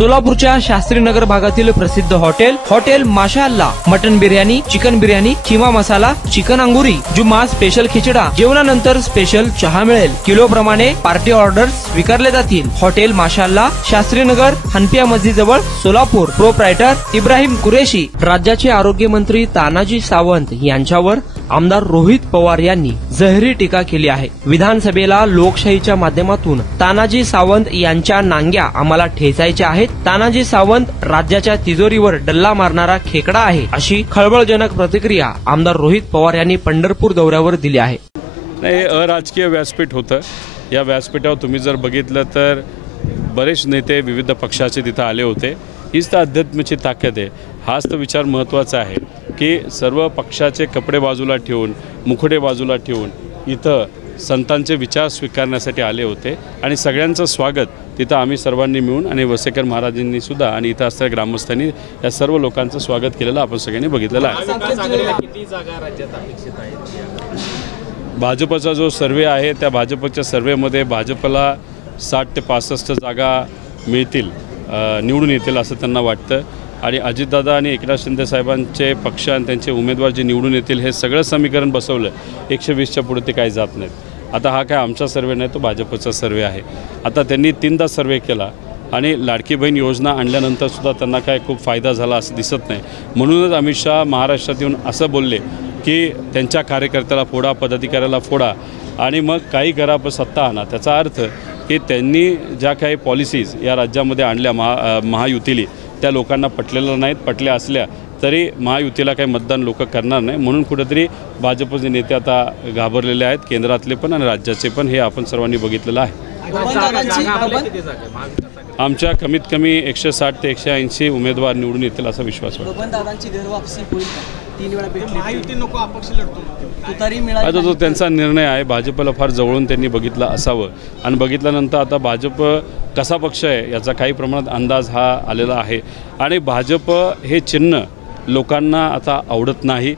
सोलापूरच्या शास्त्रीनगर भागातील प्रसिद्ध hotel Mashaallah mutton biryani, chicken biryani, keema masala, chicken angoori, Jumma special खिचडा, जेवणानंतर स्पेशल चहा मिळेल। किलो प्रमाणे पार्टी ऑर्डर्स स्वीकारले जातील। हॉटेल माशाअल्ला, शास्त्रीनगर, हनपिया मस्जिद जवळ, सोलापूर। प्रोप्रायटर इब्राहिम कुरेशी। राज्याचे आरोग्य मंत्री तानाजी सावंत यांच्यावर आमदार रोहित पवार यांनी जहरी टीका केली आहे। विधानसभेला लोकशाहीच्या माध्यमातून तानाजी सावंत यांच्या नांग्या आम्हाला ठेचायच्या आहेत। तानाजी सावंत राज्याच्या तिजोरीवर डल्ला मारणारा खेकडा आहे, अशी खळबळजनक प्रतिक्रिया आमदार रोहित पवार यांनी पंढरपूर दौऱ्यावर दिली आहे। नाही, अराजकीय व्यासपीठ होतं। या व्यासपीठावर तुम्ही जर बघितलं तर बरेच नेते विविध पक्षाचे तिथे आले होते। हीच तर अध्यात्माची ताकद आहे। हाच तर विचार महत्त्वाचा आहे की सर्व पक्षाचे कपडे बाजूला ठेवून, मुखडे बाजूला ठेवून इथं संतांचे विचार स्वीकारण्यासाठी आले होते आणि सगळ्यांचं स्वागत तिथं आम्ही सर्वांनी मिळून आणि वसेकर महाराजांनी सुद्धा आणि इथं असणाऱ्या ग्रामस्थांनी या सर्व लोकांचं स्वागत केलेलं आपण सगळ्यांनी बघितलेलं आहे। किती जागा राज्यात अपेक्षित आहेत? भाजपचा जो सर्वे आहे त्या भाजपच्या सर्वेमध्ये भाजपला 60 ते 65 जागा मिळतील, निवडून येतील असं त्यांना वाटतं। आणि अजितदादा आणि एकनाथ शिंदे साहेबांचे पक्ष आणि त्यांचे उमेदवार जे निवडून येतील हे सगळं समीकरण बसवलं 120च्या पुढे ते काही जात नाहीत। आता हा काय आमचा सर्वे नाही, तो भाजपचा सर्वे आहे। आता त्यांनी 3दा सर्वे केला आणि लाडकी बहीण योजना आणल्यानंतर सुद्धा त्यांना काय खूप फायदा झाला असं दिसत नाही। म्हणूनच अमित शहा महाराष्ट्रात येऊन असं बोलले की त्यांच्या कार्यकर्त्याला फोडा, पदाधिकाऱ्याला फोडा आणि मग काही करा पण सत्ता आणा। त्याचा अर्थ की त्यांनी ज्या काही पॉलिसीज या राज्यामध्ये आणल्या महायुतीली त्या लोकांना पटलेल्या नाहीत। पटल्या असल्या तरी महायुतीला काही मतदान लोक करणार नाही। म्हणून कुठेतरी भाजपचे नेते आता घाबरलेले आहेत, केंद्रातले पण आणि राज्याचे पण। हे आपण सर्वांनी बघितलेलं आहे। आमच्या कमीत कमी 160 ते 180 उमेदवार निवडून येतील असा विश्वास वाटतो। आता तो त्यांचा निर्णय आहे। भाजपला फार जवळून त्यांनी बघितला असावं आणि बघितल्यानंतर आता भाजप कसा पक्ष आहे याचा काही प्रमाणात अंदाज हा आलेला आहे। आणि भाजप हे चिन्ह लोकांना आता आवडत नाही,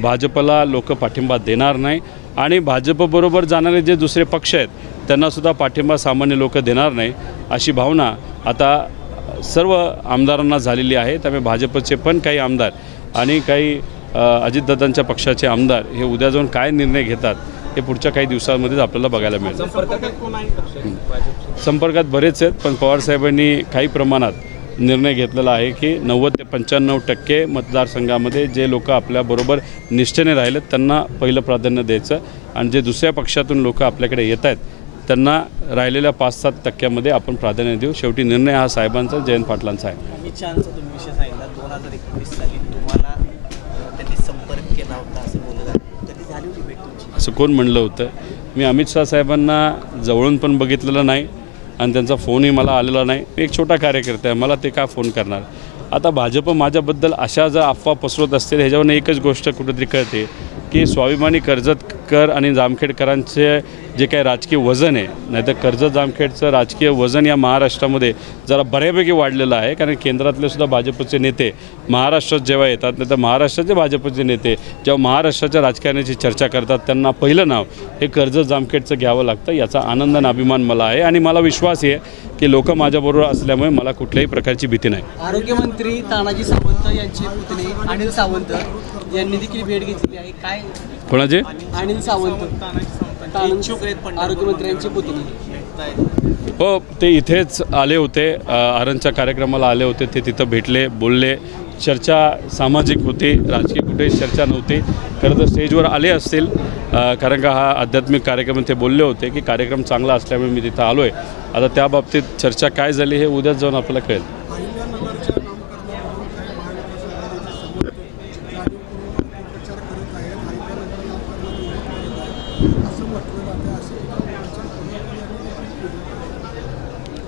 भाजपला लोक पाठिंबा देणार नाही आणि भाजपबरोबर जाणारे जे दुसरे पक्ष आहेत त्यांनासुद्धा पाठिंबा सामान्य लोक देणार नाही अशी भावना आता सर्व आमदारांना झालेली आहे। त्यामुळे भाजपचे पण काही आमदार आणि काही अजितदादांच्या पक्षाचे आमदार हे उद्या जाऊन काय निर्णय घेतात हे पुढच्या काही दिवसांमध्येच आपल्याला बघायला मिळेल। संपर्कात बरेच आहेत, पण पवारसाहेबांनी काही प्रमाणात निर्णय घेतलेला आहे की 90 ते 95% मतदारसंघामध्ये जे लोक आपल्याबरोबर निष्ठेने राहिलेत त्यांना पहिलं प्राधान्य द्यायचं आणि जे दुसऱ्या पक्षातून लोक आपल्याकडे येत आहेत त्यांना राहिलेल्या 5-7% आपण प्राधान्य देऊ। शेवटी निर्णय हा साहेबांचा, जयंत पाटलांचा आहे। अमित शहांचा तुम्ही विषय सांगितला, 2019 साली तुम्हाला त्यांनी संपर्क केला होता असं बोललं जातं, कधी झाली होती भेट तुमची? असं कोण म्हणलं होतं? मी अमित शहा साहेबांना जवळून पण बघितलेलं नाही आणि त्यांचा फोनही मला आलेला नाही। एक छोटा कार्यकर्ता आहे, मला ते का फोन करणार? आता भाजप माझ्याबद्दल अशा जर अफवा पसरवत असतील ह्याच्यावरून एकच गोष्ट कुठेतरी कळते की स्वाभिमानी कर्जतकर आणि जामखेडकरांचे जे काही राजकीय वजन आहे, नाहीतर कर्जत जामखेडचं राजकीय वजन या महाराष्ट्रामध्ये जरा बऱ्यापैकी वाढलेलं आहे। कारण केंद्रातले सुद्धा भाजपचे नेते महाराष्ट्रात जेव्हा येतात, नाहीतर महाराष्ट्राचे भाजपचे नेते जेव्हा महाराष्ट्राच्या राजकारणाची चर्चा करतात त्यांना पहिलं नाव हे कर्जत जामखेडचं घ्यावं लागतं। याचा आनंद आणि अभिमान मला आहे आणि मला विश्वास आहे की लोक माझ्याबरोबर असल्यामुळे मला कुठल्याही प्रकारची भीती नाही। आरोग्यमंत्री तानाजी सावंत यांचे पुतणे अनिल सावंत यांनी देखील भेट घेतली आहे। काय कोणाचे? अनिल सावंत आरोग्यमंत्र्यांचे पुतणे। हो, ते इथेच आले होते, आरणच्या कार्यक्रमाला आले होते। ते तिथं भेटले, बोलले, चर्चा सामाजिक होती, राजकीय कुठेही चर्चा नव्हती। खरं तर स्टेजवर आले असतील कारण का हा आध्यात्मिक कार्यक्रम, ते बोलले होते की कार्यक्रम चांगला असल्यामुळे मी तिथं आलो आहे। आता त्या बाबतीत चर्चा काय झाली हे उद्याच जाऊन आपल्याला कळेल।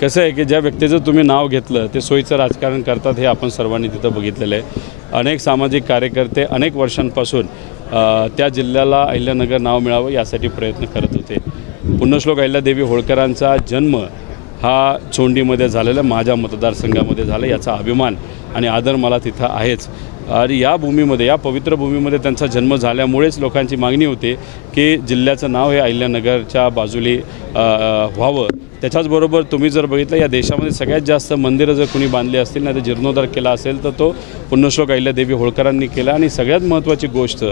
कसं आहे की ज्या व्यक्तीचं तुम्ही नाव घेतलं ते सोयीचं राजकारण करतात हे आपण सर्वांनी तिथं बघितलेलं आहे। अनेक सामाजिक कार्यकर्ते अनेक वर्षांपासून त्या जिल्ह्याला अहिल्यानगर नाव मिळावं यासाठी प्रयत्न करत होते। पुण्यश्लोक अहिल्यादेवी होळकरांचा जन्म हा चोंडीमध्ये झालेला, माझ्या मतदारसंघामध्ये झाला, याचा अभिमान आणि आदर मला तिथं आहेच। आणि या भूमीमध्ये, या पवित्र भूमीमध्ये त्यांचा जन्म झाल्यामुळेच लोकांची मागणी होते की जिल्ह्याचं नाव हे अहिल्यानगरच्या बाजूली व्हावं. त्याच्याचबरोबर तुम्ही जर बघितलं, या देशामध्ये सगळ्यात जास्त मंदिरं जर कुणी बांधली असतील नाही तर जीर्णोद्धार केला असेल तर तो पुण्यश्लोक अहिल्यादेवी होळकरांनी केला. आणि सगळ्यात महत्त्वाची गोष्ट,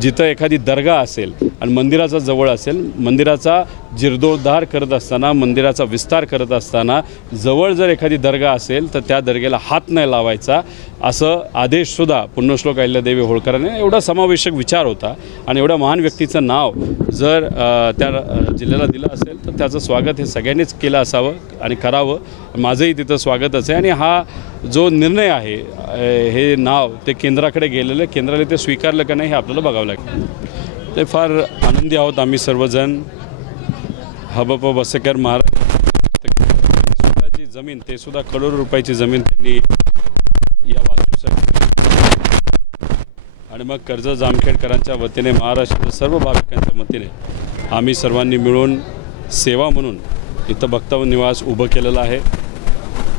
जिथं एखादी दर्गा असेल आणि मंदिराचा जवळ असेल, मंदिराचा जीर्णोद्धार करत असताना, मंदिराचा विस्तार करत असताना जवळ जर एखादी दर्गा असेल तर त्या दर्गेला हात नाही लावायचा, असं आदेशसुद्धा पुण्यश्लोक अहिल्यादेवी होळकरांनी. एवढा समावेशक विचार होता आणि एवढ्या महान व्यक्तीचं नाव जर त्या जिल्ह्याला दिलं असेल तर त्याचं स्वागत हे सगळ्यांनीच केलं असावं आणि करावं. माझंही तिथं स्वागतच आहे. आणि हा जो निर्णय आहे, हे नाव ते केंद्राकडे गेलेलं, केंद्राने ते स्वीकारलं का नाही हे आपल्याला बघावं लागेल. ते फार आनंदी आहोत आम्ही सर्वजण. हबप बसेकर महाराज स्वतःची जमीन, ते सुद्धा करोडो रुपयाची जमीन त्यांनी या वास्तूसाठी, आणि मग कर्ज जामखेडकरांच्या वतीने, महाराष्ट्राच्या सर्व भाविकांच्या वतीने आम्ही सर्वांनी मिळून सेवा म्हणून इथं भक्तवन निवास उभं केलेलं आहे.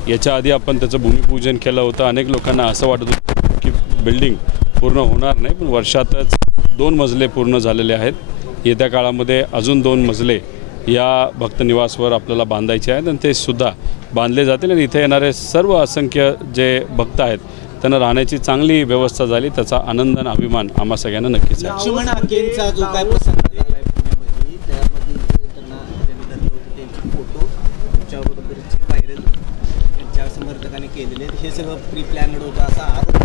याच्या आधी आपण त्याचं भूमिपूजन केलं होतं. अनेक लोकांना असं वाटत होतं की बिल्डिंग पूर्ण होणार नाही, पण वर्षातच 2 मजले पूर्ण झालेले आहेत. येत्या काळामध्ये अजून 2 मजले या भक्तनिवासवर आपल्याला बांधायचे आहेत आणि ते सुद्धा बांधले जातील. आणि इथे येणारे सर्व असंख्य जे भक्त आहेत त्यांना राहण्याची चांगली व्यवस्था झाली, त्याचा आनंद आणि अभिमान आम्हा सगळ्यांना नक्कीच आहे. लक्ष्मण हाकेंचा जो काय प्रसंग झालाय पुण्यामध्ये, त्यामध्ये त्यांना ज्यांनी धरलं होतं त्यांचे फोटो तुमच्याबरोबरची व्हायरल त्यांच्या समर्थकांनी केलेले, हे सगळं प्री प्लॅनड होतं असा आरोप.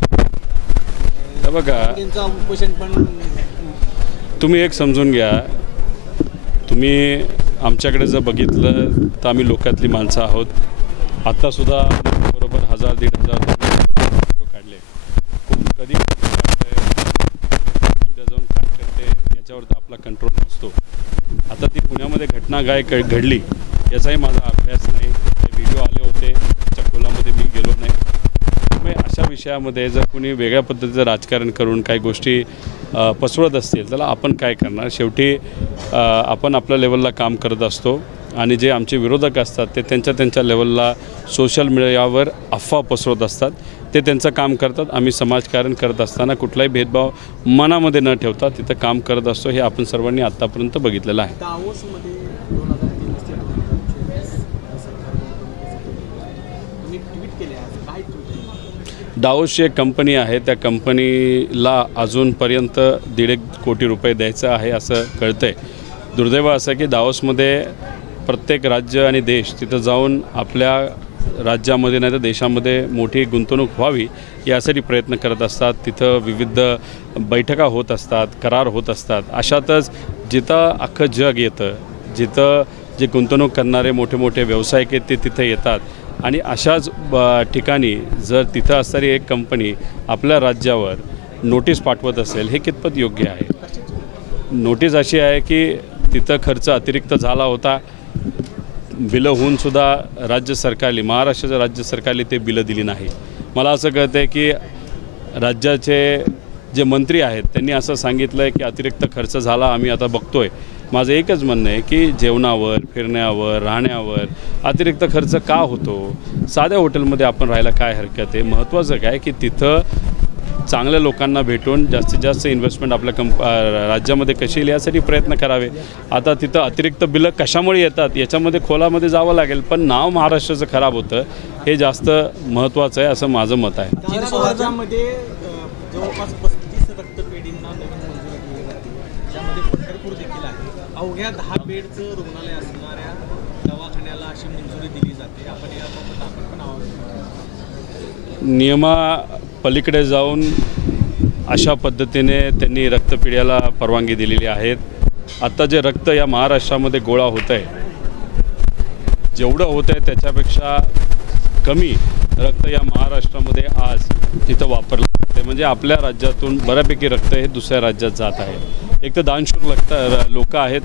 बघा, त्यांचं उपोषण पण तुम्ही एक समजून घ्या, तुम्ही आमच्याकडे जर बघितलं तर आम्ही लोकातली माणसं आहोत. आत्तासुद्धा बरोबर 1000-1500 फोटो काढले. कोण कधी उद्या जाऊन काय करते याच्यावर तर आपला कंट्रोल नसतो. आता ती पुण्यामध्ये घटना काय घडली याचाही माझा अभ्यास नाही. ते व्हिडिओ आले होते, त्याच्या खोलामध्ये मी गेलो नाही. त्यामुळे अशा विषयामध्ये जर कोणी वेगळ्या पद्धतीचं राजकारण करून काही गोष्टी पसरवत असतील त्याला आपण काय करणार. शेवटी आपण आपल्या लेवलला काम करत असतो आणि जे आमचे विरोधक असतात ते त्यांच्या लेवलला सोशल मीडियावर अफवा पसरवत असतात. ते त्यांचं काम करतात. आम्ही समाजकारण करत असताना कुठलाही भेदभाव मनामध्ये न ठेवता तिथं काम करत असतो. हे आपण सर्वांनी आत्तापर्यंत बघितलेलं आहे. दावोसमध्ये 2023 ते 2024 तुम्ही ट्विट केले, काय ट्विट? दावोसची एक कंपनी आहे, त्या कंपनीला अजूनपर्यंत 1.5 कोटी रुपये द्यायचं आहे असं कळतं आहे. दुर्दैव असं आहे की दावोसमध्ये प्रत्येक राज्य आणि देश तिथं जाऊन आपल्या राज्यामध्ये नाही तर देशामध्ये मोठी गुंतवणूक व्हावी यासाठी प्रयत्न करत असतात. तिथं विविध बैठका होत असतात, करार होत असतात. अशातच जिथं अख्खं जग येतं, जिथं जे गुंतवणूक करणारे मोठे मोठे व्यावसायिक आहेत ते तिथं येतात. आणि अशाच ठिकाणी जर तिथं असणारी एक कंपनी आपल्या राज्यावर नोटीस पाठवत असेल, हे कितपत योग्य आहे? नोटीस अशी आहे की तिथं खर्च अतिरिक्त झाला होता. बिलं होऊनसुद्धा राज्य सरकारने, महाराष्ट्राच्या राज्य सरकारने ते बिलं दिली नाही. मला असं कळतं आहे की राज्याचे जे मंत्री आहेत त्यांनी असं सांगितलं आहे की अतिरिक्त खर्च झाला, आम्ही आता बघतो आहे. माझं एकच म्हणणं आहे की जेवणावर, फिरण्यावर, राहण्यावर अतिरिक्त खर्च का होतो? साध्या हॉटेलमध्ये आपण राहायला काय हरकत आहे? महत्त्वाचं काय की तिथं चांगल्या लोकांना भेटून जास्तीत जास्त इन्व्हेस्टमेंट आपल्या राज्यामध्ये कशी येईल यासाठी प्रयत्न करावे. आता तिथं अतिरिक्त बिलं कशामुळे येतात याच्यामध्ये खोलामध्ये जावं लागेल, पण नाव महाराष्ट्राचं खराब होतं हे जास्त महत्त्वाचं आहे असं माझं मत आहे. राज्यामध्ये जवळपास 35 रक्तपेढींना नवीन मंजुरी दिली जाते, ज्यामध्ये पंढरपूर देखील आहे. अवघ्या 10 बेडचं रुग्णालय असणाऱ्या दवाखान्याला अशी मंजुरी दिली जाते. आपण याबाबत आपण पण आहोत नियमा पलीकडे जाऊन अशा पद्धतीने त्यांनी रक्तपिढ्याला परवानगी दिलेली आहेत. आत्ता जे रक्त या महाराष्ट्रामध्ये गोळा होतं आहे, जेवढं होतं आहे त्याच्यापेक्षा कमी रक्त या महाराष्ट्रामध्ये आज तिथं वापरलं जाते. म्हणजे आपल्या राज्यातून बऱ्यापैकी रक्त हे दुसऱ्या राज्यात जात आहे. एक तर दानशूर लोक आहेत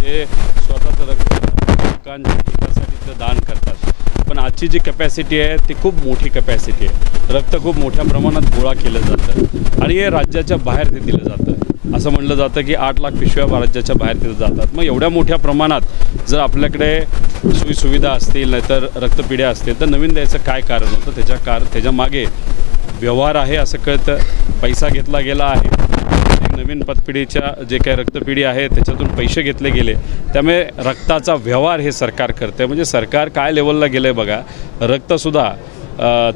जे स्वतःचं रक्त लोकांच्या हितासाठी दान करतात. पण आजची जी कॅपॅसिटी आहे ती खूप मोठी कॅपॅसिटी आहे. रक्त खूप मोठ्या प्रमाणात गोळा केलं जातं आणि हे राज्याच्या बाहेर ते दिलं जातं. असं म्हणलं जातं की 8 लाख पिशव्या राज्याच्या बाहेर तिथं जातात. मग एवढ्या मोठ्या प्रमाणात जर आपल्याकडे सोयीसुविधा असतील नाहीतर रक्तपिढ्या असतील तर नवीन द्यायचं काय कारण होतं? त्याच्या मागे व्यवहार आहे असं कळतं. पैसा घेतला गेला आहे, नवीन पतपिढीच्या जे काही रक्तपिढी आहे त्याच्यातून पैसे घेतले गेले, त्यामुळे रक्ताचा व्यवहार हे सरकार करते. म्हणजे सरकार काय लेवलला गेलं आहे बघा, रक्तसुद्धा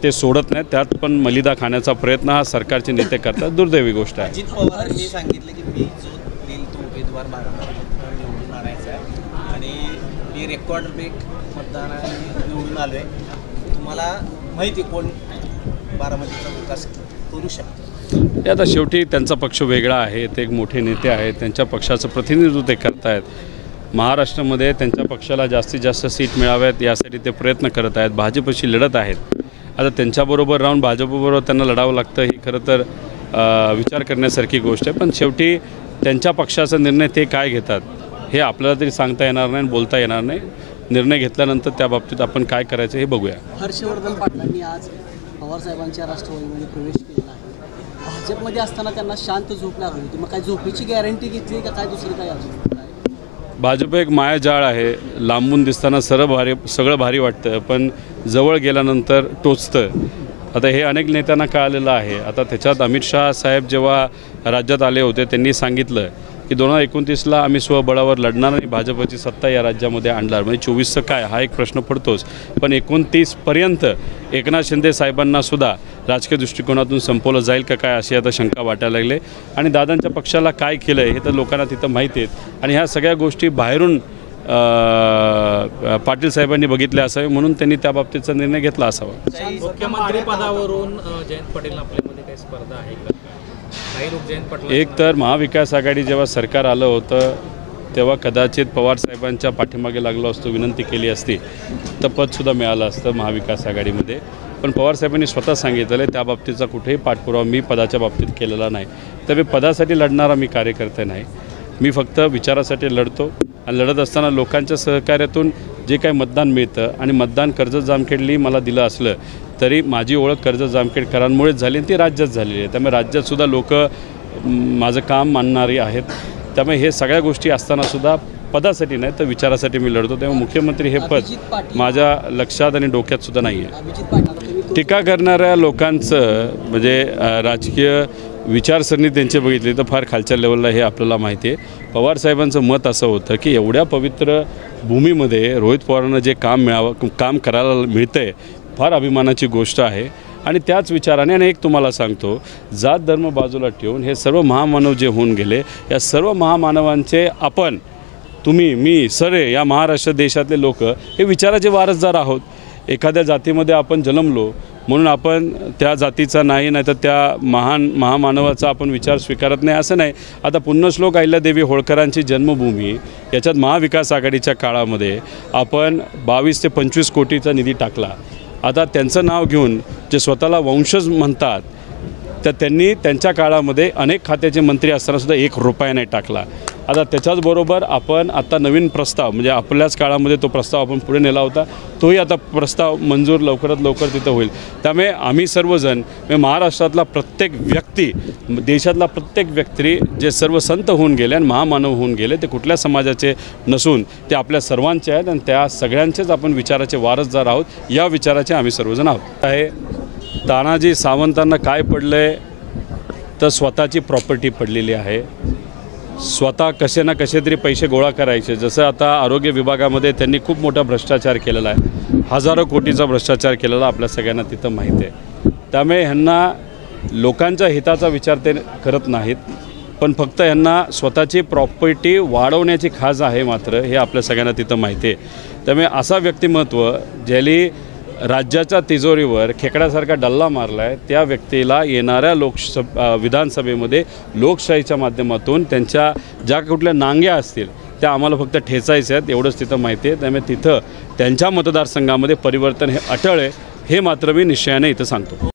ते सोडत नाहीत, त्यात पण मलिदा खाण्याचा प्रयत्न हा सरकारचे नेते करतात. दुर्दैवी गोष्ट आहे. अजित पवारांनी सांगितलं की मी जो देईल तो उमेदवार बारामतीत निवडून आणायचा आहे आणि मी रेकॉर्ड ब्रेक मतदानाने निवडून आलो आहे. तुम्हाला माहिती कोण बारामतीचा विकास करू शकतो? ते आता शेवटी त्यांचा पक्ष वेगळा आहे, ते एक मोठे नेते आहेत, त्यांच्या पक्षाचं प्रतिनिधित्व ते करतायत. महाराष्ट्रामध्ये त्यांच्या पक्षाला जास्तीत जास्त सीट मिळाव्यात यासाठी ते प्रयत्न करत आहेत, भाजपशी लढत आहेत. आता त्यांच्याबरोबर राहून भाजपबरोबर त्यांना लढावं लागतं ही खरं तर विचार करण्यासारखी गोष्ट आहे. पण शेवटी त्यांच्या पक्षाचा निर्णय ते काय घेतात हे आपल्याला तरी सांगता येणार नाही, बोलता येणार नाही. निर्णय घेतल्यानंतर त्या बाबतीत आपण काय करायचं हे बघूया. हर्षवर्धन पाटलांनी आज पवारसाहेबांच्या राष्ट्रवादीमध्ये प्रवेश केला आहे. भाजपमध्ये असताना त्यांना शांत झोप लागली होती, मग काय झोपेची गॅरंटी घेतली का काय दुसरं काय अजून? भाजप एक मायाजाळ आहे. लांबून दिसताना सगळं भारी वाटतं, पण जवळ गेल्यानंतर टोचतं. आता हे अनेक नेत्यांना कळालेलं आहे. आता त्याच्यात अमित शहा साहेब जेव्हा राज्यात आले होते त्यांनी सांगितलं की 2029ला आम्ही स्वबळावर लढणार आणि भाजपची सत्ता या राज्यामध्ये आणणार. म्हणजे 24चं काय हा एक प्रश्न पडतोच, पण 29पर्यंत एकनाथ शिंदे साहेबांना सुद्धा राजकीय दृष्टिकोनातून संपवलं जाईल का काय अशी आता शंका वाटायला लागले. आणि दादांच्या पक्षाला काय केलं आहे हे तर लोकांना तिथं माहिती आहेत आणि ह्या सगळ्या गोष्टी बाहेरून पाटील साहेबांनी बघितल्या असावे म्हणून त्यांनी त्या बाबतीचा निर्णय घेतला असावा. मुख्यमंत्री पदावरून जयंत पाटील आपल्यामध्ये काही स्पर्धा आहे का? काही लोक जयंत पाटील एक तर महाविकास आघाडी जेव्हा सरकार आलं होतं तेव्हा कदाचित पवारसाहेबांच्या पाठीमागे लागलो असतो, विनंती केली असती तर पदसुद्धा मिळालं असतं महाविकास आघाडीमध्ये. पण पवारसाहेबांनी स्वतः सांगितलं त्या बाबतीचा कुठेही पाठपुरावा मी पदाच्या बाबतीत केलेला नाही. तर मी पदासाठी लढणारा मी कार्यकर्ता नाही, मी फक्त विचारासाठी लढतो आणि लढत असताना लोकांच्या सहकार्यातून जे काही मतदान मिळतं आणि मतदान कर्जत जामखेडली मला दिलं असलं तरी माझी ओळख कर्जत जामखेडकरांमुळेच झाली आणि ती राज्यात झालेली आहे. त्यामुळे राज्यातसुद्धा लोक माझं काम मानणारी आहेत. त्यामुळे हे सगळ्या गोष्टी असतानासुद्धा पदासाठी नाही तर विचारासाठी मी लढतो. तेव्हा मुख्यमंत्री हे पद माझ्या लक्षात आणि डोक्यातसुद्धा नाही आहे. टीका करणाऱ्या लोकांचं म्हणजे राजकीय विचारसरणी त्यांची बघितली तर फार खालच्या लेवलला हे आपल्याला माहिती आहे. पवारसाहेबांचं मत असं होतं की एवढ्या पवित्र भूमीमध्ये रोहित पवारांना जे काम करायला मिळतं आहे फार अभिमानाची गोष्ट आहे. आणि त्याच विचाराने आणि एक तुम्हाला सांगतो, जात धर्म बाजूला ठेवून हे सर्व महामानव जे होऊन गेले या सर्व महामानवांचे आपण तुम्ही मी सरे या महाराष्ट्र देशातले लोक हे विचाराचे वारसदार आहोत. एखाद्या जातीमध्ये आपण जन्मलो म्हणून आपण त्या जातीचा नाही तर त्या महामानवाचा आपण विचार स्वीकारत नाही असं नाही. आता पुण्यश्लोक अहिल्यादेवी होळकरांची जन्मभूमी याच्यात महाविकास आघाडीच्या काळामध्ये आपण 22 ते 25 कोटीचा निधी टाकला. आता त्यांचं नाव घेऊन जे स्वतःला वंशज म्हणतात तर त्यांनी त्यांच्या काळामध्ये अनेक खात्याचे मंत्री असतानासुद्धा 1 रुपया नाही टाकला. आता त्याच्याचबरोबर आपण आता नवीन प्रस्ताव म्हणजे आपल्याच काळामध्ये तो प्रस्ताव आपण पुढे नेला होता, तोही आता प्रस्ताव मंजूर लवकरात लवकर तिथं होईल. त्यामुळे आम्ही सर्वजण महाराष्ट्रातला प्रत्येक व्यक्ती देशातला प्रत्येक व्यक्ती जे सर्व संत होऊन गेले आणि महामानव होऊन गेले ते कुठल्या समाजाचे नसून ते आपल्या सर्वांचे आहेत आणि त्या सगळ्यांचेच आपण विचाराचे वारसदार आहोत. या विचाराचे आम्ही सर्वजण आहोत. आहे तानाजी सावंतांना काय पडलं आहे तर स्वतःची प्रॉपर्टी पडलेली आहे. स्वतः कसे ना कसे तरी पैसे गोळा करायचे. जसं आता आरोग्य विभागामध्ये त्यांनी खूप मोठा भ्रष्टाचार केलेला आहे, हजारो कोटीचा भ्रष्टाचार केलेला आपल्या सगळ्यांना तिथं माहीत आहे. त्यामुळे ह्यांना लोकांच्या हिताचा विचार ते करत नाहीत, पण फक्त ह्यांना स्वतःची प्रॉपर्टी वाढवण्याची खाज आहे मात्र हे आपल्या सगळ्यांना तिथं माहिती आहे. त्यामुळे असा व्यक्तिमत्व ज्याली राज्याच्या तिजोरीवर खेकड्यासारखा डल्ला मारला आहे त्या व्यक्तीला येणाऱ्या विधानसभेमध्ये लोकशाहीच्या माध्यमातून त्यांच्या ज्या कुठल्या नांग्या असतील त्या आम्हाला फक्त ठेचायच्या आहेत एवढंच तिथं माहिती आहे. त्यामुळे तिथं त्यांच्या मतदारसंघामध्ये परिवर्तन हे अटळ आहे हे मात्र मी निश्चयाने इथं सांगतो.